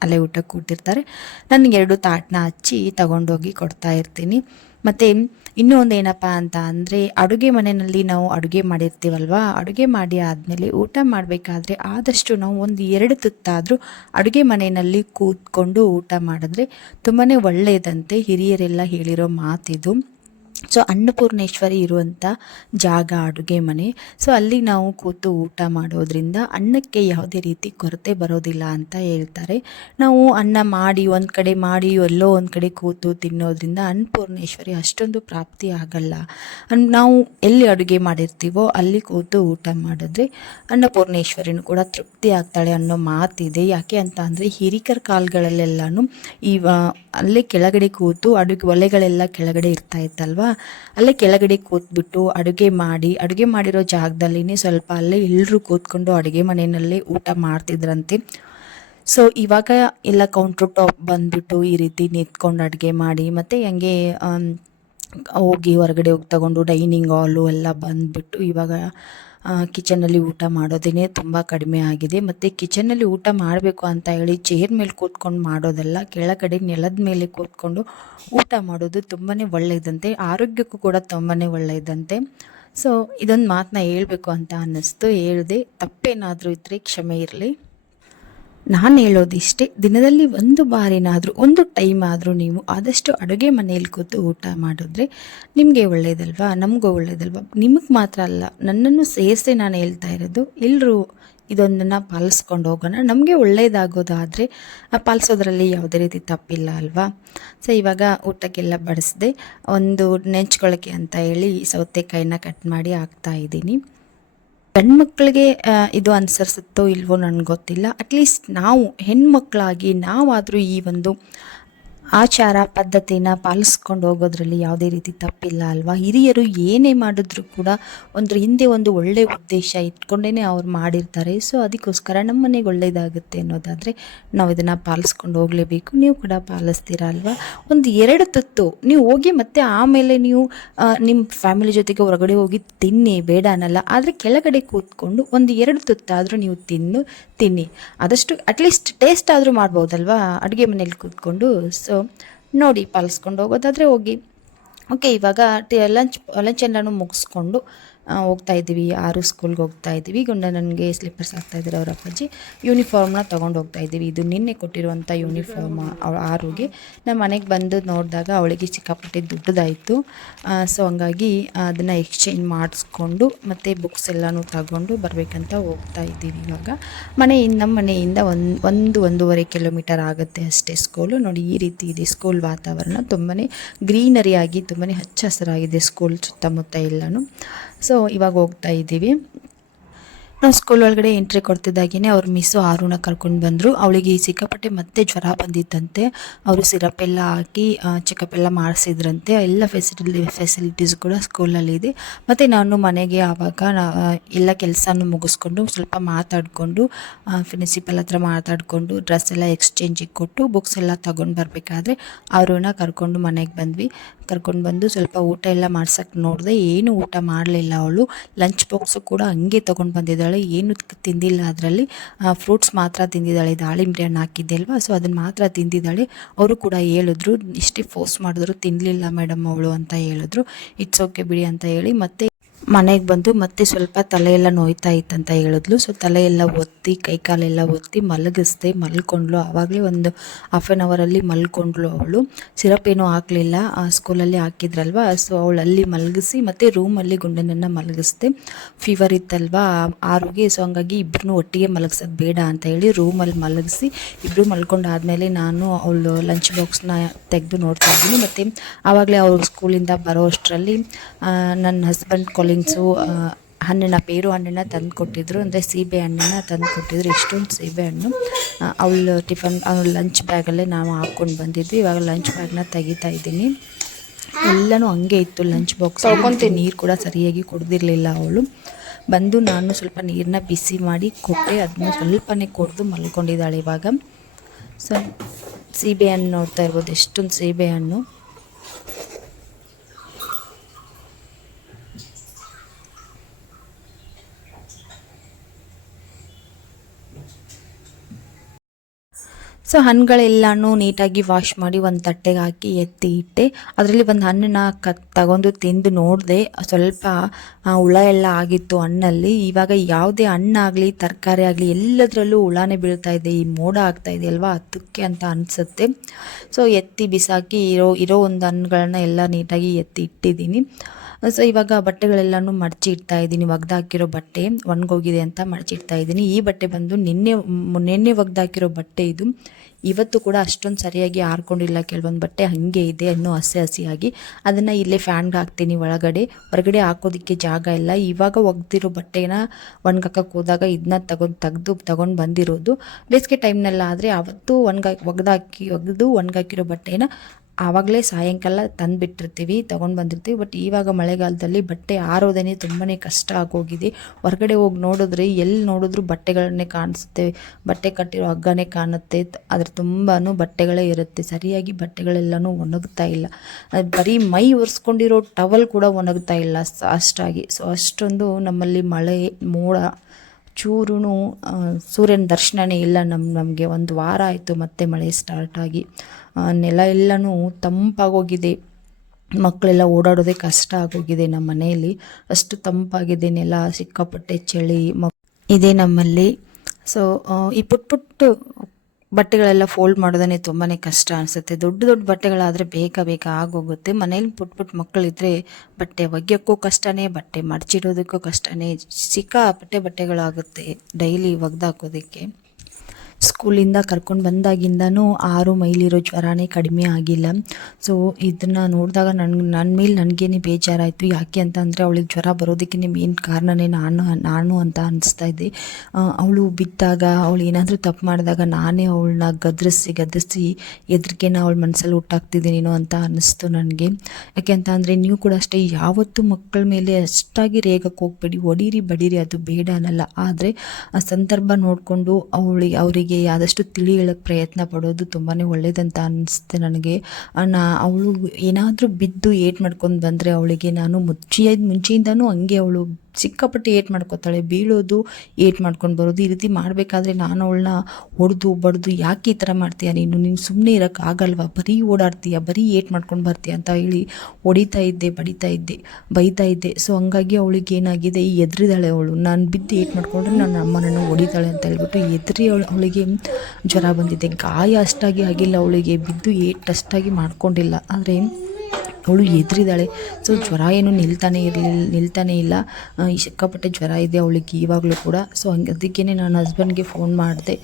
ಅಲ್ಲೇ ಊಟಕ್ಕೆ ಕೂತಿರ್ತಾರೆ. ನನಗೆ ಎರಡು ತಾಟನ್ನ ಹಚ್ಚಿ ತಗೊಂಡೋಗಿ ಕೊಡ್ತಾ ಇರ್ತೀನಿ. ಮತ್ತು ಇನ್ನೂ ಒಂದು ಏನಪ್ಪ ಅಂತ ಅಂದರೆ ಅಡುಗೆ ಮನೆಯಲ್ಲಿ ನಾವು ಅಡುಗೆ ಮಾಡಿರ್ತೀವಲ್ವಾ? ಅಡುಗೆ ಮಾಡಿ ಆದಮೇಲೆ ಊಟ ಮಾಡಬೇಕಾದ್ರೆ ಆದಷ್ಟು ನಾವು ಒಂದು ಎರಡು ತುತ್ತಾದರೂ ಅಡುಗೆ ಮನೆಯಲ್ಲಿ ಕೂತ್ಕೊಂಡು ಊಟ ಮಾಡಿದ್ರೆ ತುಂಬಾ ಒಳ್ಳೆಯದಂತೆ ಹಿರಿಯರೆಲ್ಲ ಹೇಳಿರೋ ಮಾತಿದು. ಸೊ ಅನ್ನಪೂರ್ಣೇಶ್ವರಿ ಇರುವಂಥ ಜಾಗ, ಅಡುಗೆ ಮನೆ. ಸೊ ಅಲ್ಲಿ ನಾವು ಕೂತು ಊಟ ಮಾಡೋದ್ರಿಂದ ಅನ್ನಕ್ಕೆ ಯಾವುದೇ ರೀತಿ ಕೊರತೆ ಬರೋದಿಲ್ಲ ಅಂತ ಹೇಳ್ತಾರೆ. ನಾವು ಅನ್ನ ಮಾಡಿ, ಒಂದು ಕಡೆ ಮಾಡಿ, ಎಲ್ಲೋ ಒಂದು ಕಡೆ ಕೂತು ತಿನ್ನೋದ್ರಿಂದ ಅನ್ನಪೂರ್ಣೇಶ್ವರಿ ಅಷ್ಟೊಂದು ಪ್ರಾಪ್ತಿ ಆಗಲ್ಲ. ನಾವು ಎಲ್ಲಿ ಅಡುಗೆ ಮಾಡಿರ್ತೀವೋ ಅಲ್ಲಿ ಕೂತು ಊಟ ಮಾಡಿದ್ರೆ ಅನ್ನಪೂರ್ಣೇಶ್ವರಿನೂ ಕೂಡ ತೃಪ್ತಿ ಆಗ್ತಾಳೆ ಅನ್ನೋ ಮಾತಿದೆ. ಯಾಕೆ ಅಂತ ಅಂದರೆ ಹಿರಿಕರ ಕಾಲಗಳಲ್ಲೆಲ್ಲನೂ ಈ ಅಲ್ಲೇ ಕೆಳಗಡೆ ಕೂತು ಅಡುಗೆ, ಒಲೆಗಳೆಲ್ಲ ಕೆಳಗಡೆ ಇರ್ತಾ ಇತ್ತಲ್ವಾ? ಅಲ್ಲೇ ಕೆಳಗಡೆ ಕೂತ್ಬಿಟ್ಟು ಅಡುಗೆ ಮಾಡಿ, ಅಡುಗೆ ಮಾಡಿರೋ ಜಾಗದಲ್ಲಿನೇ ಸ್ವಲ್ಪ ಅಲ್ಲೇ ಎಲ್ಲರೂ ಕೂತ್ಕೊಂಡು ಅಡುಗೆ ಮನೆಯಲ್ಲೇ ಊಟ ಮಾಡ್ತಿದ್ರಂತೆ. ಸೊ ಇವಾಗ ಎಲ್ಲ ಕೌಂಟ್ರ್ ಟಾಪ್ ಬಂದ್ಬಿಟ್ಟು ಈ ರೀತಿ ನಿಂತ್ಕೊಂಡು ಅಡುಗೆ ಮಾಡಿ, ಮತ್ತು ಹಂಗೆ ಹೋಗಿ ಹೊರಗಡೆ ಹೋಗಿ ತಗೊಂಡು ಡೈನಿಂಗ್ ಹಾಲು ಎಲ್ಲ ಬಂದುಬಿಟ್ಟು ಇವಾಗ ಕಿಚನಲ್ಲಿ ಊಟ ಮಾಡೋದೇ ತುಂಬ ಕಡಿಮೆ ಆಗಿದೆ. ಮತ್ತು ಕಿಚನಲ್ಲಿ ಊಟ ಮಾಡಬೇಕು ಅಂತ ಹೇಳಿ ಚೇರ್ ಮೇಲೆ ಕೂತ್ಕೊಂಡು ಮಾಡೋದಲ್ಲ, ಕೆಳಗಡೆ ನೆಲದ ಮೇಲೆ ಕೂತ್ಕೊಂಡು ಊಟ ಮಾಡೋದು ತುಂಬಾ ಒಳ್ಳೆಯದಂತೆ, ಆರೋಗ್ಯಕ್ಕೂ ಕೂಡ ತುಂಬಾ ಒಳ್ಳೆಯದಂತೆ. ಸೊ ಇದೊಂದು ಮಾತನ್ನ ಹೇಳಬೇಕು ಅಂತ ಅನ್ನಿಸ್ತು. ಹೇಳಿದೆ, ತಪ್ಪೇನಾದರೂ ಇದ್ದರೆ ಕ್ಷಮೆ ಇರಲಿ. ನಾನು ಹೇಳೋದಿಷ್ಟೇ ದಿನದಲ್ಲಿ ಒಂದು ಬಾರಿನಾದರೂ, ಒಂದು ಟೈಮ್ ಆದರೂ ನೀವು ಆದಷ್ಟು ಅಡುಗೆ ಮನೆಯಲ್ಲಿ ಕೂತು ಊಟ ಮಾಡಿದ್ರೆ ನಿಮಗೆ ಒಳ್ಳೆಯದಲ್ವಾ ನಮಗೂ ಒಳ್ಳೆಯದಲ್ವಾ ನಿಮಗೆ ಮಾತ್ರ ಅಲ್ಲ, ನನ್ನನ್ನು ಸೇರಿಸಿ ನಾನು ಹೇಳ್ತಾ ಇರೋದು ಎಲ್ಲರೂ ಇದೊಂದನ್ನು ಪಾಲಿಸ್ಕೊಂಡು ಹೋಗೋಣ. ನಮಗೆ ಒಳ್ಳೆಯದಾಗೋದಾದರೆ ಪಾಲಿಸೋದ್ರಲ್ಲಿ ಯಾವುದೇ ರೀತಿ ತಪ್ಪಿಲ್ಲ ಅಲ್ವಾ? ಸೊ ಇವಾಗ ಊಟಕ್ಕೆಲ್ಲ ಬಡಿಸಿದೆ, ಒಂದು ನೆಂಚ್ಕೊಳ್ಳೋಕ್ಕೆ ಅಂತ ಹೇಳಿ ಸೌತೆಕಾಯಿನ ಕಟ್ ಮಾಡಿ ಹಾಕ್ತಾ ಇದ್ದೀನಿ. ಗಂಡ್ಮಕ್ಳಿಗೆ ಇದು ಅನುಸರಿಸುತ್ತೋ ಇಲ್ವೋ ನನಗೆ ಗೊತ್ತಿಲ್ಲ ಅಟ್ಲೀಸ್ಟ್ ನಾವು ಹೆಣ್ಮಕ್ಳಾಗಿ ನಾವಾದರೂ ಈ ಒಂದು ಆಚಾರ ಪದ್ಧತಿನ ಪಾಲಿಸ್ಕೊಂಡು ಹೋಗೋದ್ರಲ್ಲಿ ಯಾವುದೇ ರೀತಿ ತಪ್ಪಿಲ್ಲ ಅಲ್ವಾ? ಹಿರಿಯರು ಏನೇ ಮಾಡಿದ್ರು ಕೂಡ ಒಂದು ಹಿಂದೆ ಒಂದು ಒಳ್ಳೆಯ ಉದ್ದೇಶ ಇಟ್ಕೊಂಡೇ ಅವ್ರು ಮಾಡಿರ್ತಾರೆ. ಸೊ, ಅದಕ್ಕೋಸ್ಕರ ನಮ್ಮ ಮನೆಗೆ ಒಳ್ಳೆಯದಾಗುತ್ತೆ ಅನ್ನೋದಾದರೆ ನಾವು ಇದನ್ನು ಪಾಲಿಸ್ಕೊಂಡು ಹೋಗಲೇಬೇಕು. ನೀವು ಕೂಡ ಪಾಲಿಸ್ತೀರಾ ಅಲ್ವಾ? ಒಂದು ಎರಡು ತುತ್ತು. ನೀವು ಹೋಗಿ ಮತ್ತೆ ಆಮೇಲೆ ನೀವು ನಿಮ್ಮ ಫ್ಯಾಮಿಲಿ ಜೊತೆಗೆ ಹೊರಗಡೆ ಹೋಗಿ ತಿನ್ನಿ. ಬೇಡ ಅನ್ನಲ್ಲ. ಆದರೆ ಕೆಳಗಡೆ ಕೂತ್ಕೊಂಡು ಒಂದು ಎರಡು ತುತ್ತಾದರೂ ನೀವು ತಿನ್ನು, ತಿನ್ನಿ. ಆದಷ್ಟು ಅಟ್ಲೀಸ್ಟ್ ಟೇಸ್ಟ್ ಆದರೂ ಮಾಡ್ಬೋದಲ್ವಾ? ಅಡುಗೆ ಮನೇಲಿ ಕೂತ್ಕೊಂಡು. ಸೊ ನೋಡಿ ಪಾಲಿಸ್ಕೊಂಡು ಹೋಗೋದಾದರೆ ಹೋಗಿ. ಓಕೆ, ಇವಾಗ ಲಂಚ್ ಲಂಚ್ ಎಲ್ಲನೂ ಮುಗಿಸ್ಕೊಂಡು ಹೋಗ್ತಾ ಇದ್ದೀವಿ. ಆರು ಸ್ಕೂಲ್ಗೆ ಹೋಗ್ತಾ ಇದ್ದೀವಿ. ಗುಂಡ ನನಗೆ ಸ್ಲಿಪ್ಪರ್ಸ್ ಹಾಕ್ತಾ ಇದ್ದಾರೆ ಅವ್ರ ಅಪ್ಪಾಜಿ. ಯೂನಿಫಾರ್ಮ್ನ ತೊಗೊಂಡು ಹೋಗ್ತಾ ಇದ್ದೀವಿ. ಇದು ನಿನ್ನೆ ಕೊಟ್ಟಿರುವಂಥ ಯೂನಿಫಾರ್ಮ್ ಆರುಗೆ. ನಮ್ಮ ಮನೆಗೆ ಬಂದು ನೋಡಿದಾಗ ಅವಳಿಗೆ ಸಿಕ್ಕಾಪಟ್ಟೆ ದುಡ್ಡದಾಯಿತು. ಸೊ ಹಂಗಾಗಿ ಅದನ್ನು ಎಕ್ಸ್ಚೇಂಜ್ ಮಾಡಿಸ್ಕೊಂಡು, ಮತ್ತು ಬುಕ್ಸ್ ಎಲ್ಲನೂ ತಗೊಂಡು ಬರಬೇಕಂತ ಹೋಗ್ತಾ ಇದ್ದೀವಿ ಇವಾಗ. ಮನೆಯಿಂದ ನಮ್ಮ ಮನೆಯಿಂದ ಒಂದು ಒಂದು, ಒಂದೂವರೆ ಕಿಲೋಮೀಟರ್ ಆಗುತ್ತೆ ಅಷ್ಟೇ ಸ್ಕೂಲು ನೋಡಿ, ಈ ರೀತಿ ಇದೆ. ಸ್ಕೂಲ್ ವಾತಾವರಣ ತುಂಬಾ ಗ್ರೀನರಿ ಆಗಿ ತುಂಬಾ ಹಚ್ಚ ಹಸಿರಾಗಿದೆ ಸ್ಕೂಲ್ ಸುತ್ತಮುತ್ತ ಎಲ್ಲನೂ ಸೊ ಇವಾಗ ಹೋಗ್ತಾ ಇದ್ದೀವಿ. ನಾವು ಸ್ಕೂಲ್ ಒಳಗಡೆ ಎಂಟ್ರಿ ಕೊಡ್ತಿದ್ದಾಗೇ ಅವ್ರ ಮಿಸ್ಸು ಆರುಣ ಕರ್ಕೊಂಡು ಬಂದರು. ಅವಳಿಗೆ ಸಿಕ್ಕಾಪಟ್ಟೆ ಮತ್ತೆ ಜ್ವರ ಬಂದಿತ್ತಂತೆ. ಅವರು ಸಿರಪ್ ಎಲ್ಲ ಹಾಕಿ ಚೆಕಪ್ ಎಲ್ಲ ಮಾಡಿಸಿದ್ರಂತೆ. ಎಲ್ಲ ಫೆಸಿಲಿ ಫೆಸಿಲಿಟೀಸ್ ಕೂಡ ಸ್ಕೂಲಲ್ಲಿ ಇದೆ. ಮತ್ತು ನಾನು ಮನೆಗೆ ಆವಾಗ ಎಲ್ಲ ಕೆಲಸನೂ ಮುಗಿಸ್ಕೊಂಡು ಸ್ವಲ್ಪ ಮಾತಾಡಿಕೊಂಡು ಪ್ರಿನ್ಸಿಪಲ್ ಹತ್ರ ಮಾತಾಡಿಕೊಂಡು ಡ್ರೆಸ್ ಎಲ್ಲ ಎಕ್ಸ್ಚೇಂಜಿಗೆ ಕೊಟ್ಟು ಬುಕ್ಸ್ ಎಲ್ಲ ತಗೊಂಡು ಬರಬೇಕಾದ್ರೆ ಅವ್ರನ್ನ ಕರ್ಕೊಂಡು ಮನೆಗೆ ಬಂದ್ವಿ. ಕರ್ಕೊಂಡು ಬಂದು ಸ್ವಲ್ಪ ಊಟ ಎಲ್ಲ ಮಾಡ್ಸಕ್ಕೆ ನೋಡಿದೆ ಏನು ಊಟ ಮಾಡಲಿಲ್ಲ ಅವಳು. ಲಂಚ್ ಬಾಕ್ಸು ಕೂಡ ಹಂಗೆ ತೊಗೊಂಡು ಬಂದಿದ್ದಾಳೆ. ಏನು ತಿಂದಿಲ್ಲ ಅದರಲ್ಲಿ. ಫ್ರೂಟ್ಸ್ ಮಾತ್ರ ತಿಂದಿದ್ದಾಳೆ. ದಾಳಿಂಬೆ ಹಣ್ಣು ಹಾಕಿದ್ದೆ ಅಲ್ವಾ ಸೊ ಅದನ್ನು ಮಾತ್ರ ತಿಂದಿದ್ದಾಳೆ. ಅವರು ಕೂಡ ಹೇಳಿದ್ರು, ಇಷ್ಟೇ ಫೋರ್ಸ್ ಮಾಡಿದ್ರು ತಿನ್ನಲಿಲ್ಲ ಮೇಡಮ್ ಅವಳು ಅಂತ ಹೇಳಿದ್ರು. ಇಟ್ಸ್ ಓಕೆ ಬಿಡಿ ಅಂತ ಹೇಳಿ ಮತ್ತೆ ಮನೆಗೆ ಬಂದು ಮತ್ತೆ ಸ್ವಲ್ಪ ತಲೆಯೆಲ್ಲ ನೋಯ್ತಾ ಇತ್ತಂತ ಹೇಳಿದ್ಲು. ಸೊ ತಲೆಯೆಲ್ಲ ಒತ್ತಿ ಕೈ ಕಾಲೆಲ್ಲ ಒತ್ತಿ ಮಲಗಿಸ್ದೆ ಮಲ್ಕೊಂಡ್ಲು ಆವಾಗಲೇ ಒಂದು ಹಾಫ್ ಆನ್ ಅವರಲ್ಲಿ ಮಲ್ಕೊಂಡ್ಲು ಅವಳು. ಸಿರಪ್ ಏನೂ ಹಾಕಲಿಲ್ಲ. ಸ್ಕೂಲಲ್ಲಿ ಹಾಕಿದ್ರಲ್ವ? ಸೊ ಅವಳು ಅಲ್ಲಿ ಮಲಗಿಸಿ ಮತ್ತು ರೂಮಲ್ಲಿ ಗುಂಡನನ್ನು ಮಲಗಿಸ್ದೆ. ಫೀವರ್ ಇತ್ತಲ್ವಾ? ಆರುಗೆ ಸೊ ಹಂಗಾಗಿ ಇಬ್ಬರನ್ನೂ ಒಟ್ಟಿಗೆ ಮಲಗಿಸೋದು ಬೇಡ ಅಂತ ಹೇಳಿ ರೂಮಲ್ಲಿ ಮಲಗಿಸಿ ಇಬ್ಬರು ಮಲ್ಕೊಂಡಾದಮೇಲೆ ನಾನು ಅವಳು ಲಂಚ್ ಬಾಕ್ಸ್ನ ತೆಗೆದು ನೋಡ್ತಾ ಇದ್ದೀನಿ. ಮತ್ತು ಆವಾಗಲೇ ಅವ್ರು ಸ್ಕೂಲಿಂದ ಬರೋ ಅಷ್ಟರಲ್ಲಿ ನನ್ನ ಹಸ್ಬೆಂಡ್ ಕೊಲಿಂಗ್ಸು ಹಣ್ಣಿನ ಪೇರು ಹಣ್ಣನ್ನು ತಂದು ಕೊಟ್ಟಿದ್ರು. ಅಂದರೆ ಸೀಬೆ ಹಣ್ಣನ್ನು ತಂದು ಕೊಟ್ಟಿದ್ರು. ಇಷ್ಟೊಂದು ಸೀಬೆ ಹಣ್ಣು. ಅವಳು ಟಿಫನ್ ಅವಳು ಲಂಚ್ ಬ್ಯಾಗಲ್ಲೇ ನಾವು ಹಾಕ್ಕೊಂಡು ಬಂದಿದ್ವಿ. ಇವಾಗ ಲಂಚ್ ಬ್ಯಾಗ್ನ ತೆಗಿತಾ ಇದ್ದೀನಿ. ಎಲ್ಲನೂ ಹಂಗೆ ಇತ್ತು ಲಂಚ್ ಬಾಕ್ಸ್ ನೀರು ಕೂಡ ಸರಿಯಾಗಿ ಕುಡ್ದಿರಲಿಲ್ಲ ಅವಳು. ಬಂದು ನಾನು ಸ್ವಲ್ಪ ನೀರನ್ನ ಬಿಸಿ ಮಾಡಿ ಕೊಟ್ಟೆ. ಅದನ್ನ ಸ್ವಲ್ಪನೇ ಕೊಡ್ದು ಮಲ್ಕೊಂಡಿದ್ದಾಳೆ ಇವಾಗ. ಸೊ ಸೀಬೆ ಹಣ್ಣು ನೋಡ್ತಾ ಇರ್ಬೋದು. ಎಷ್ಟೊಂದು ಸೀಬೆ ಹಣ್ಣು. ಸೊ ಹಣ್ಣುಗಳೆಲ್ಲನೂ ನೀಟಾಗಿ ವಾಶ್ ಮಾಡಿ ಒಂದು ತಟ್ಟೆಗೆ ಹಾಕಿ ಎತ್ತಿ ಇಟ್ಟೆ. ಅದರಲ್ಲಿ ಒಂದು ಹಣ್ಣನ್ನ ಕ, ತಗೊಂಡು ತಿಂದು ನೋಡಿದೆ. ಸ್ವಲ್ಪ ಹುಳ ಎಲ್ಲ ಆಗಿತ್ತು ಹಣ್ಣಲ್ಲಿ. ಇವಾಗ ಯಾವುದೇ ಹಣ್ಣಾಗಲಿ, ತರಕಾರಿ ಆಗಲಿ, ಎಲ್ಲದರಲ್ಲೂ ಹುಳನೇ ಬೀಳ್ತಾ ಇದೆ. ಈ ಮೋಡ ಆಗ್ತಾ ಇದೆ ಅಲ್ವಾ? ಅದಕ್ಕೆ ಅಂತ ಅನಿಸುತ್ತೆ. ಸೊ ಎತ್ತಿ ಬಿಸಾಕಿ ಇರೋ ಇರೋ ಒಂದು ಹಣ್ಣುಗಳನ್ನ ಎಲ್ಲ ನೀಟಾಗಿ ಎತ್ತಿ ಇಟ್ಟಿದ್ದೀನಿ. ಸೊ ಇವಾಗ ಬಟ್ಟೆಗಳೆಲ್ಲನೂ ಮಡಚಿ ಇಡ್ತಾ ಇದ್ದೀನಿ. ಒಗ್ದಾಕಿರೋ ಬಟ್ಟೆ, ಒಣಗೋಗಿದೆ ಅಂತ ಮಡಚಿ ಇಡ್ತಾ ಇದ್ದೀನಿ. ಈ ಬಟ್ಟೆ ಬಂದು ನೆನ್ನೆ, ನಿನ್ನೆ ಒಗ್ದಾಕಿರೋ ಬಟ್ಟೆ ಇದು. ಇವತ್ತು ಕೂಡ ಅಷ್ಟೊಂದು ಸರಿಯಾಗಿ ಆರ್ಕೊಂಡಿಲ್ಲ ಕೆಲವೊಂದು ಬಟ್ಟೆ, ಹಾಗೆ ಇದೆ ಇನ್ನೂ ಹಸಿ ಹಸಿಯಾಗಿ. ಅದನ್ನು ಇಲ್ಲೇ ಫ್ಯಾನ್ಗೆ ಹಾಕ್ತೀನಿ ಒಳಗಡೆ. ಹೊರಗಡೆ ಹಾಕೋದಕ್ಕೆ ಜಾಗ ಇಲ್ಲ. ಇವಾಗ ಒಗ್ದಿರೋ ಬಟ್ಟೆನ ಒಣಗಾಕಕ್ಕೆ ಹೋದಾಗ ಇದನ್ನ ತಗೊಂಡು ತೆಗೆದು, ತಗೊಂಡು ಬಂದಿರೋದು. ಬೇಸಿಗೆ ಟೈಮ್ನಲ್ಲಾದರೆ ಅವತ್ತು ಒಣಗಾಕಿ ಒಗ್ದಾಕಿ, ಒಗೆದು ಒಣಗಾಕಿರೋ ಬಟ್ಟೆನ ಆವಾಗಲೇ ಸಾಯಂಕಾಲ ತಂದುಬಿಟ್ಟಿರ್ತೀವಿ, ತೊಗೊಂಡು ಬಂದಿರ್ತೀವಿ. ಬಟ್ ಇವಾಗ ಮಳೆಗಾಲದಲ್ಲಿ ಬಟ್ಟೆ ಆರೋದೇ ತುಂಬಾ ಕಷ್ಟ ಆಗೋಗಿದೆ. ಹೊರಗಡೆ ಹೋಗಿ ನೋಡಿದ್ರೆ ಎಲ್ಲಿ ನೋಡಿದ್ರು ಬಟ್ಟೆಗಳನ್ನೇ ಕಾಣಿಸುತ್ತೆ. ಬಟ್ಟೆ ಕಟ್ಟಿರೋ ಹಗ್ಗನೇ ಕಾಣುತ್ತೆ. ಅದ್ರ ತುಂಬಾ ಬಟ್ಟೆಗಳೇ ಇರುತ್ತೆ. ಸರಿಯಾಗಿ ಬಟ್ಟೆಗಳೆಲ್ಲನೂ ಒಣಗ್ತಾ ಇಲ್ಲ. ಬರೀ ಮೈ ಒರೆಸ್ಕೊಂಡಿರೋ ಟವಲ್ ಕೂಡ ಒಣಗ್ತಾ ಇಲ್ಲ ಅಷ್ಟಾಗಿ. ಸೊ ಅಷ್ಟೊಂದು ನಮ್ಮಲ್ಲಿ ಮಳೆ, ಮೋಡ ಚೂರು ಸೂರ್ಯನ ದರ್ಶನನೇ ಇಲ್ಲ. ನಮ್ಮ ನಮಗೆ ಒಂದು ವಾರ ಆಯಿತು ಮತ್ತೆ ಮಳೆ ಸ್ಟಾರ್ಟ್ ಆಗಿ. ನೆಲ ಎಲ್ಲನೂ ತಂಪಾಗೋಗಿದೆ. ಮಕ್ಕಳೆಲ್ಲ ಓಡಾಡೋದೇ ಕಷ್ಟ ಆಗೋಗಿದೆ ನಮ್ಮ ಮನೆಯಲ್ಲಿ. ಅಷ್ಟು ತಂಪಾಗಿದೆ ನೆಲ, ಸಿಕ್ಕಾಪಟ್ಟೆ ಚಳಿ ಮ ಇದೆ ನಮ್ಮಲ್ಲಿ. ಸೊ ಈ ಪುಟ್ ಪುಟ್ಟು ಬಟ್ಟೆಗಳೆಲ್ಲ ಫೋಲ್ಡ್ ಮಾಡೋದೇ ತುಂಬಾ ಕಷ್ಟ ಅನಿಸುತ್ತೆ. ದೊಡ್ಡ ದೊಡ್ಡ ಬಟ್ಟೆಗಳಾದರೆ ಬೇಗ ಬೇಗ ಆಗೋಗುತ್ತೆ. ಮನೇಲಿ ಪುಟ್ ಪುಟ್ಟ ಮಕ್ಕಳಿದ್ರೆ ಬಟ್ಟೆ ಒಗೆಯೋಕ್ಕೂ ಕಷ್ಟನೇ, ಬಟ್ಟೆ ಮಡಚಿಡೋದಕ್ಕೂ ಕಷ್ಟನೇ, ಸಿಕ್ಕಾಪಟ್ಟೆ ಬಟ್ಟೆಗಳಾಗುತ್ತೆ ಡೈಲಿ ಒಗ್ದಾಕೋದಕ್ಕೆ. ಸ್ಕೂಲಿಂದ ಕರ್ಕೊಂಡು ಬಂದಾಗಿಂದನೂ ಆರು ಮೈಲಿರೋ ಜ್ವರನೇ ಕಡಿಮೆ ಆಗಿಲ್ಲ. ಸೊ ಇದನ್ನು ನೋಡಿದಾಗ ನನ್ಗೆ ನನ್ನ ಮೇಲೆ ನನಗೇನೆ ಬೇಜಾರಾಯಿತು. ಯಾಕೆ ಅಂತ ಅಂದರೆ ಅವಳಿಗೆ ಜ್ವರ ಬರೋದಕ್ಕೆ ಮೇನ್ ಕಾರಣನೇ ನಾನು ನಾನು ಅಂತ ಅನಿಸ್ತಾ ಇದ್ದೆ ಅವಳು ಬಿದ್ದಾಗ, ಅವಳು ಏನಾದರೂ ತಪ್ಪು ಮಾಡಿದಾಗ ನಾನೇ ಅವಳನ್ನ ಗದ್ರಿಸಿ ಗದ್ರಿಸಿ ಹೆದ್ರಿಕೆನ ಅವಳ ಮನಸ್ಸಲ್ಲಿ ಹುಟ್ಟಾಕ್ತಿದ್ದೀನೇನೋ ಅಂತ ಅನ್ನಿಸ್ತು ನನಗೆ. ಯಾಕೆ ಅಂತ ಅಂದರೆ ನೀವು ಕೂಡ ಅಷ್ಟೇ ಯಾವತ್ತೂ ಮಕ್ಕಳ ಮೇಲೆ ಅಷ್ಟಾಗಿ ರೇಗಕ್ಕೆ ಹೋಗ್ಬೇಡಿ ಹೊಡೀರಿ ಬಡೀರಿ, ಅದು ಬೇಡ ಅನ್ನಲ್ಲ. ಆದರೆ ಆ ಸಂದರ್ಭ ನೋಡಿಕೊಂಡು ಅವಳಿಗೆ ಅವರಿಗೆ ಆದಷ್ಟು ತಿಳಿ ಹೇಳೋಕ್ಕೆ ಪ್ರಯತ್ನ ಪಡೋದು ತುಂಬಾ ಒಳ್ಳೇದಂತ ಅನಿಸುತ್ತೆ ನನಗೆ. ನಾ ಅವಳು ಏನಾದರೂ ಬಿದ್ದು ಏಟ್ ಮಾಡ್ಕೊಂಡು ಬಂದರೆ ಅವಳಿಗೆ ನಾನು ಮುಚ್ಚಿಯ ಮುಂಚೆಯಿಂದನೂ ಹಂಗೆ ಅವಳು ಸಿಕ್ಕಾಪಟ್ಟೆ ಏಟ್ ಮಾಡ್ಕೋತಾಳೆ, ಬೀಳೋದು ಏಟ್ ಮಾಡ್ಕೊಂಡು ಬರೋದು, ಈ ರೀತಿ ಮಾಡಬೇಕಾದ್ರೆ ನಾನು ಅವಳನ್ನ ಹೊಡೆದು, ಬಡ್ದು ಯಾಕೆ ಈ ಥರ ಮಾಡ್ತೀಯ ನೀನು? ನೀನು ಸುಮ್ಮನೆ ಇರೋಕ್ಕಾಗಲ್ವಾ ಬರೀ ಓಡಾಡ್ತೀಯ, ಬರೀ ಏಟ್ ಮಾಡ್ಕೊಂಡು ಬರ್ತೀಯ ಅಂತ ಹೇಳಿ ಹೊಡಿತಾ ಇದ್ದೆ, ಬಡಿತಾ ಇದ್ದೆ, ಬೈತಾ ಇದ್ದೆ. ಸೊ ಹಂಗಾಗಿ ಅವಳಿಗೆ ಏನಾಗಿದೆ? ಈ ಎದ್ರಿದಾಳೆ ಅವಳು. ನಾನು ಬಿದ್ದು ಏಟ್ ಮಾಡ್ಕೊಂಡ್ರೆ ನನ್ನ ಅಮ್ಮನನ್ನು ಹೊಡಿತಾಳೆ ಅಂತ ಹೇಳ್ಬಿಟ್ಟು ಎದ್ರಿ ಅವಳು, ಅವಳಿಗೆ ಜ್ವರ ಬಂದಿದೆ. ಗಾಯ ಅಷ್ಟಾಗಿ ಆಗಿಲ್ಲ ಅವಳಿಗೆ. ಬಿದ್ದು ಏಟ್ ಅಷ್ಟಾಗಿ ಮಾಡ್ಕೊಂಡಿಲ್ಲ. ಆದರೆ ಅವಳು ಎದ್ರಿದ್ದಾಳೆ. ಸೊ ಜ್ವರ ಏನು ನಿಲ್ತಾನೆ ಇರಲಿಲ್ಲ ನಿಲ್ತಾನೆ ಇಲ್ಲ. ಸಿಕ್ಕಾಪಟ್ಟೆ ಜ್ವರ ಇದೆ ಅವಳಿಗೆ ಇವಾಗಲೂ ಕೂಡ. ಸೊ ಹಂಗೆ ಅದಕ್ಕೇ ನಾನು ಹಸ್ಬೆಂಡ್ಗೆ ಫೋನ್ ಮಾಡಿದೆ.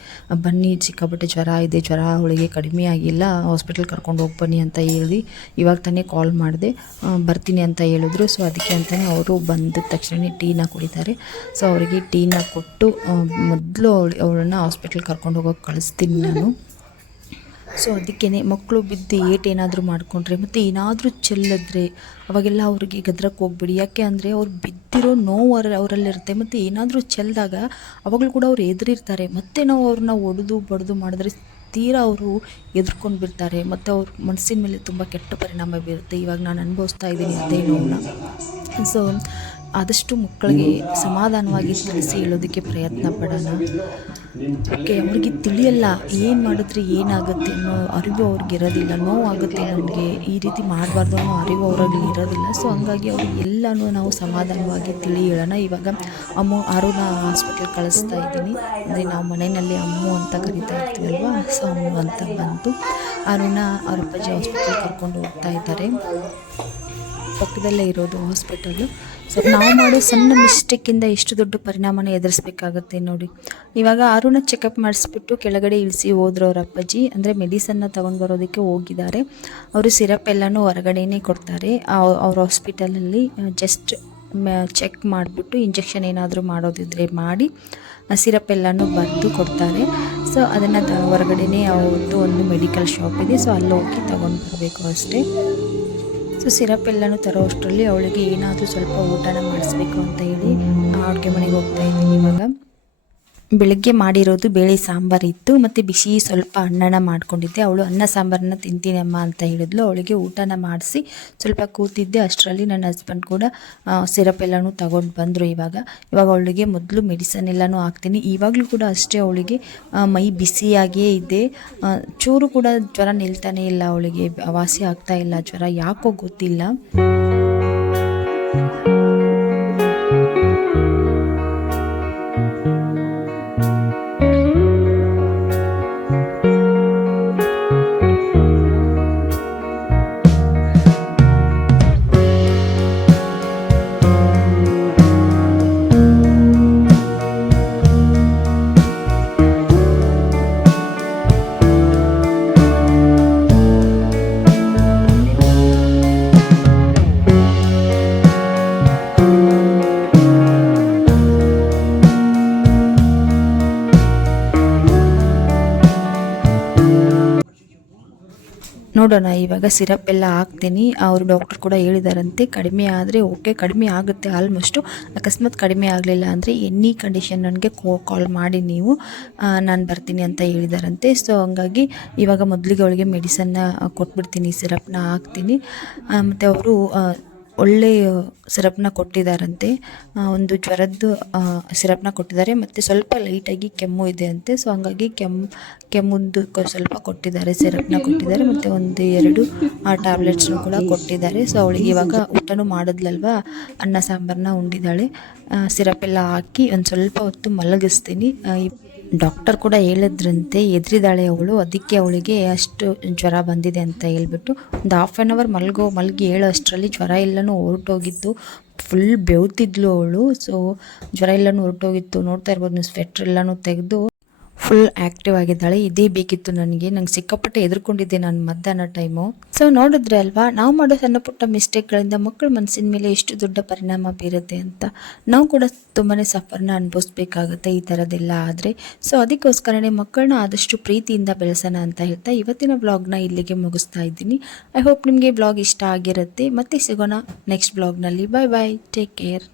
ಬನ್ನಿ, ಸಿಕ್ಕಾಪಟ್ಟೆ ಜ್ವರ ಇದೆ, ಜ್ವರ ಅವಳಿಗೆ ಕಡಿಮೆ ಆಗಿಲ್ಲ. ಹಾಸ್ಪಿಟಲ್ ಕರ್ಕೊಂಡು ಹೋಗಿ ಬನ್ನಿ ಅಂತ ಹೇಳಿ ಇವಾಗ ತಾನೇ ಕಾಲ್ ಮಾಡಿದೆ. ಬರ್ತೀನಿ ಅಂತ ಹೇಳಿದ್ರು. ಸೊ ಅದಕ್ಕೆ ಅಂತಲೇ ಅವರು ಬಂದ ತಕ್ಷಣ ಟೀನ ಕುಡಿತಾರೆ. ಸೊ ಅವರಿಗೆ ಟೀನ ಕೊಟ್ಟು ಮೊದಲು ಅವಳು, ಅವಳನ್ನು ಹಾಸ್ಪಿಟಲ್ ಕರ್ಕೊಂಡು ಹೋಗೋಕೆ ಕಳಿಸ್ತೀನಿ ನಾನು. ಸೊ ಅದಕ್ಕೇ ಮಕ್ಕಳು ಬಿದ್ದು ಏಟ್ ಏನಾದರೂ ಮಾಡಿಕೊಂಡ್ರೆ ಮತ್ತು ಏನಾದರೂ ಚೆಲ್ಲಿದ್ರೆ ಅವಾಗೆಲ್ಲ ಅವ್ರಿಗೆ ಗದ್ರಕ್ಕೆ ಹೋಗ್ಬಿಡಿ. ಯಾಕೆ ಅಂದರೆ ಅವ್ರು ಬಿದ್ದಿರೋ ನೋವು ಅವರ ಅವರಲ್ಲಿರುತ್ತೆ. ಮತ್ತು ಏನಾದರೂ ಚೆಲ್ಲಿದಾಗ ಅವಾಗಲೂ ಕೂಡ ಅವ್ರು ಎದುರಿರ್ತಾರೆ ಮತ್ತೆ ನಾವು ಅವ್ರನ್ನ ಒಡೆದು ಬಡಿದು ಮಾಡಿದ್ರೆ ತೀರಾ ಅವರು ಎದುರ್ಕೊಂಡು ಬಿಡ್ತಾರೆ. ಮತ್ತು ಅವ್ರ ಮನಸ್ಸಿನ ಮೇಲೆ ತುಂಬ ಕೆಟ್ಟ ಪರಿಣಾಮ ಬೀರುತ್ತೆ. ಇವಾಗ ನಾನು ಅನುಭವಿಸ್ತಾ ಇದ್ದೀನಿ ಅದೇ ನೋವನ್ನ ಸೊ ಆದಷ್ಟು ಮಕ್ಕಳಿಗೆ ಸಮಾಧಾನವಾಗಿ ತಿಳಿಸಿ ಹೇಳೋದಕ್ಕೆ ಪ್ರಯತ್ನ ಪಡೋಣ. ಓಕೆ, ಅವ್ರಿಗೆ ತಿಳಿಯಲ್ಲ, ಏನು ಮಾಡಿದ್ರೆ ಏನಾಗುತ್ತೆ ಅನ್ನೋ ಅರಿವು ಅವ್ರಿಗೆ ಇರೋದಿಲ್ಲ, ನೋವಾಗುತ್ತೆ ನನಗೆ, ಈ ರೀತಿ ಮಾಡಬಾರ್ದು ಅನ್ನೋ ಅರಿವು ಅವ್ರಲ್ಲಿ ಇರೋದಿಲ್ಲ. ಸೊ ಹಂಗಾಗಿ ಅವ್ರಿಗೆ ಎಲ್ಲನೂ ನಾವು ಸಮಾಧಾನವಾಗಿ ತಿಳಿ ಹೇಳೋಣ. ಇವಾಗ ಅಮ್ಮ ಅರುಣ ಹಾಸ್ಪಿಟಲ್ ಕಳಿಸ್ತಾ ಇದ್ದೀನಿ. ಅಂದರೆ ನಾವು ಮನೆಯಲ್ಲಿ ಅಮ್ಮು ಅಂತ ಕರಿತಾ ಇರ್ತೀವಲ್ವಾ ಸೊ ಅಮ್ಮು ಅಂತ ಬಂತು ಅರುಣ ಅವ್ರ ಅಪ್ಪಾಜಿ ಹಾಸ್ಪಿಟಲ್ ಕರ್ಕೊಂಡು ಹೋಗ್ತಾ ಇದ್ದಾರೆ. ಪಕ್ಕದಲ್ಲೇ ಇರೋದು ಹಾಸ್ಪಿಟಲ್ಲು ಸೊ ನಾವು ಮಾಡೋ ಸಣ್ಣ ಮಿಸ್ಟೇಕಿಂದ ಎಷ್ಟು ದೊಡ್ಡ ಪರಿಣಾಮನ ಎದುರಿಸ್ಬೇಕಾಗತ್ತೆ ನೋಡಿ. ಇವಾಗ ಅರುಣ ಚೆಕಪ್ ಮಾಡಿಸ್ಬಿಟ್ಟು ಕೆಳಗಡೆ ಇಳಿಸಿ ಹೋದ್ರು ಅವ್ರ ಅಪ್ಪಾಜಿ. ಅಂದರೆ ಮೆಡಿಸನ್ನ ತೊಗೊಂಡು ಬರೋದಕ್ಕೆ ಹೋಗಿದ್ದಾರೆ. ಅವರು ಸಿರಪ್ ಎಲ್ಲನೂ ಹೊರಗಡೆನೇ ಕೊಡ್ತಾರೆ. ಆ- ಅವ್ರ ಹಾಸ್ಪಿಟಲಲ್ಲಿ ಜಸ್ಟ್ ಚೆಕ್ ಮಾಡಿಬಿಟ್ಟು ಇಂಜೆಕ್ಷನ್ ಏನಾದರೂ ಮಾಡೋದಿದ್ರೆ ಮಾಡಿ ಸಿರಪ್ ಎಲ್ಲನೂ ಬರೆದು ಕೊಡ್ತಾರೆ. ಸೊ ಅದನ್ನು ಹೊರಗಡೆನೇ ಅವ್ರದ್ದು ಒಂದು ಮೆಡಿಕಲ್ ಶಾಪ್ ಇದೆ. ಸೊ ಅಲ್ಲಿ ಹೋಗಿ ತಗೊಂಡು ಬರಬೇಕು ಅಷ್ಟೇ. ಸೊ ಸಿರಪ್ ಎಲ್ಲನೂ ತರೋ ಅಷ್ಟರಲ್ಲಿ ಅವಳಿಗೆ ಏನಾದರೂ ಸ್ವಲ್ಪ ಊಟನ ಮಾಡಿಸ್ಬೇಕು ಅಂತ ಹೇಳಿ ಅಡುಗೆ ಮನೆಗೆ ಹೋಗ್ತಾ ಇದ್ದೀನಿ ಇವಾಗ. ಬೆಳಗ್ಗೆ ಮಾಡಿರೋದು ಬೇಳೆ ಸಾಂಬಾರು ಇತ್ತು, ಮತ್ತು ಬಿಸಿ ಸ್ವಲ್ಪ ಅನ್ನನ ಮಾಡ್ಕೊಂಡಿದ್ದೆ. ಅವಳು ಅನ್ನ ಸಾಂಬಾರನ್ನ ತಿಂತೀನಮ್ಮ ಅಂತ ಹೇಳಿದ್ಲು. ಅವಳಿಗೆ ಊಟನ ಮಾಡಿಸಿ ಸ್ವಲ್ಪ ಕೂತಿದ್ದೆ. ಅಷ್ಟರಲ್ಲಿ ನನ್ನ ಹಸ್ಬೆಂಡ್ ಕೂಡ ಸಿರಪ್ ಎಲ್ಲನೂ ತಗೊಂಡು ಬಂದರು ಇವಾಗ. ಇವಾಗ ಅವಳಿಗೆ ಮೊದಲು ಮೆಡಿಸನ್ ಎಲ್ಲನೂ ಹಾಕ್ತೀನಿ. ಇವಾಗಲೂ ಕೂಡ ಅಷ್ಟೇ ಅವಳಿಗೆ ಮೈ ಬಿಸಿಯಾಗಿಯೇ ಇದೆ. ಚೂರು ಕೂಡ ಜ್ವರ ನಿಲ್ತಾನೇ ಇಲ್ಲ ಅವಳಿಗೆ. ವಾಸಿ ಆಗ್ತಾ ಇಲ್ಲ. ಜ್ವರ ಯಾಕೋ ಗೊತ್ತಿಲ್ಲ. ನೋಡೋಣ, ಇವಾಗ ಸಿರಪ್ ಎಲ್ಲ ಹಾಕ್ತೀನಿ. ಅವರು ಡಾಕ್ಟರ್ ಕೂಡ ಹೇಳಿದಾರಂತೆ, ಕಡಿಮೆ ಆದರೆ ಓಕೆ, ಕಡಿಮೆ ಆಗುತ್ತೆ ಆಲ್ಮೋಸ್ಟು ಅಕಸ್ಮಾತ್ ಕಡಿಮೆ ಆಗಲಿಲ್ಲ ಅಂದರೆ ಎನಿ ಕಂಡೀಷನ್ ನನಗೆ ಕಾಲ್ ಮಾಡಿ ನೀವು ನಾನು ಬರ್ತೀನಿ ಅಂತ ಹೇಳಿದಾರಂತೆ. ಸೊ ಹಂಗಾಗಿ ಇವಾಗ ಮೊದಲಿಗೆ ಅವಳಿಗೆ ಮೆಡಿಸನ್ನ ಕೊಟ್ಬಿಡ್ತೀನಿ, ಸಿರಪ್ನ ಹಾಕ್ತೀನಿ. ಮತ್ತು ಅವರು ಒಳ್ಳೆ ಸಿರಪ್ನ ಕೊಟ್ಟಿದ್ದಾರಂತೆ. ಒಂದು ಜ್ವರದ್ದು ಸಿರಪ್ನ ಕೊಟ್ಟಿದ್ದಾರೆ. ಮತ್ತು ಸ್ವಲ್ಪ ಲೈಟಾಗಿ ಕೆಮ್ಮು ಇದೆ ಅಂತೆ. ಸೊ ಹಂಗಾಗಿ ಕೆಮ್ಮು, ಕೆಮ್ಮುಂದು ಸ್ವಲ್ಪ ಕೊಟ್ಟಿದ್ದಾರೆ, ಸಿರಪ್ನ ಕೊಟ್ಟಿದ್ದಾರೆ. ಮತ್ತು ಒಂದು ಎರಡು ಟ್ಯಾಬ್ಲೆಟ್ಸ್ನು ಕೂಡ ಕೊಟ್ಟಿದ್ದಾರೆ. ಸೊ ಅವಳಿಗೆ ಇವಾಗ ಊಟನೂ ಮಾಡಿದ್ಲಲ್ವಾ? ಅನ್ನ ಸಾಂಬಾರನ್ನ ಉಂಡಿದ್ದಾಳೆ. ಸಿರಪ್ ಎಲ್ಲ ಹಾಕಿ ಒಂದು ಸ್ವಲ್ಪ ಹೊತ್ತು ಮಲಗಿಸ್ತೀನಿ. ಡಾಕ್ಟರ್ ಕೂಡ ಹೇಳಿದ್ರಂತೆ ಎದ್ರಿದಾಳೆ ಅವಳು, ಅದಕ್ಕೆ ಅವಳಿಗೆ ಅಷ್ಟು ಜ್ವರ ಬಂದಿದೆ ಅಂತ ಹೇಳ್ಬಿಟ್ಟು ಒಂದು ಹಾಫ್ ಆನ್ ಅವರ್ ಮಲ್ಗೋ, ಮಲಗಿ ಹೇಳೋ, ಅಷ್ಟರಲ್ಲಿ ಜ್ವರ ಎಲ್ಲನೂ ಹೊರಟೋಗಿತ್ತು. ಫುಲ್ ಬೆವ್ತಿದ್ಲು ಅವಳು ಸೊ ಜ್ವರ ಎಲ್ಲನೂ ಹೊರಟೋಗಿತ್ತು. ನೋಡ್ತಾ ಇರ್ಬೋದು, ನೀವು ಸ್ವೆಟ್ರ್ ಎಲ್ಲನೂ ತೆಗೆದು ಫುಲ್ ಆಕ್ಟಿವ್ ಆಗಿದ್ದಾಳೆ. ಇದೇ ಬೇಕಿತ್ತು ನನಗೆ. ನಂಗೆ ಸಿಕ್ಕಾಪಟ್ಟೆ ಎದುರ್ಕೊಂಡಿದ್ದೆ ನಾನು ಮಧ್ಯಾಹ್ನ ಟೈಮು ಸೊ ನೋಡಿದ್ರೆ ಅಲ್ವಾ, ನಾವು ಮಾಡೋ ಸಣ್ಣ ಪುಟ್ಟ ಮಿಸ್ಟೇಕ್ಗಳಿಂದ ಮಕ್ಕಳ ಮನಸ್ಸಿನ ಮೇಲೆ ಎಷ್ಟು ದೊಡ್ಡ ಪರಿಣಾಮ ಬೀರುತ್ತೆ ಅಂತ. ನಾವು ಕೂಡ ತುಂಬಾ ಸಫರ್ನ ಅನುಭವಿಸ್ಬೇಕಾಗುತ್ತೆ ಈ ಥರದ್ದೆಲ್ಲ ಆದರೆ. ಸೊ ಅದಕ್ಕೋಸ್ಕರನೇ ಮಕ್ಕಳನ್ನ ಆದಷ್ಟು ಪ್ರೀತಿಯಿಂದ ಬೆಳೆಸೋಣ ಅಂತ ಹೇಳ್ತಾ ಇವತ್ತಿನ ಬ್ಲಾಗ್ನ ಇಲ್ಲಿಗೆ ಮುಗಿಸ್ತಾ ಇದ್ದೀನಿ. ಐ ಹೋಪ್ ನಿಮಗೆ ಬ್ಲಾಗ್ ಇಷ್ಟ ಆಗಿರುತ್ತೆ. ಮತ್ತೆ ಸಿಗೋಣ ನೆಕ್ಸ್ಟ್ ಬ್ಲಾಗ್ನಲ್ಲಿ ಬಾಯ್ ಬಾಯ್ ಟೇಕ್ ಕೇರ್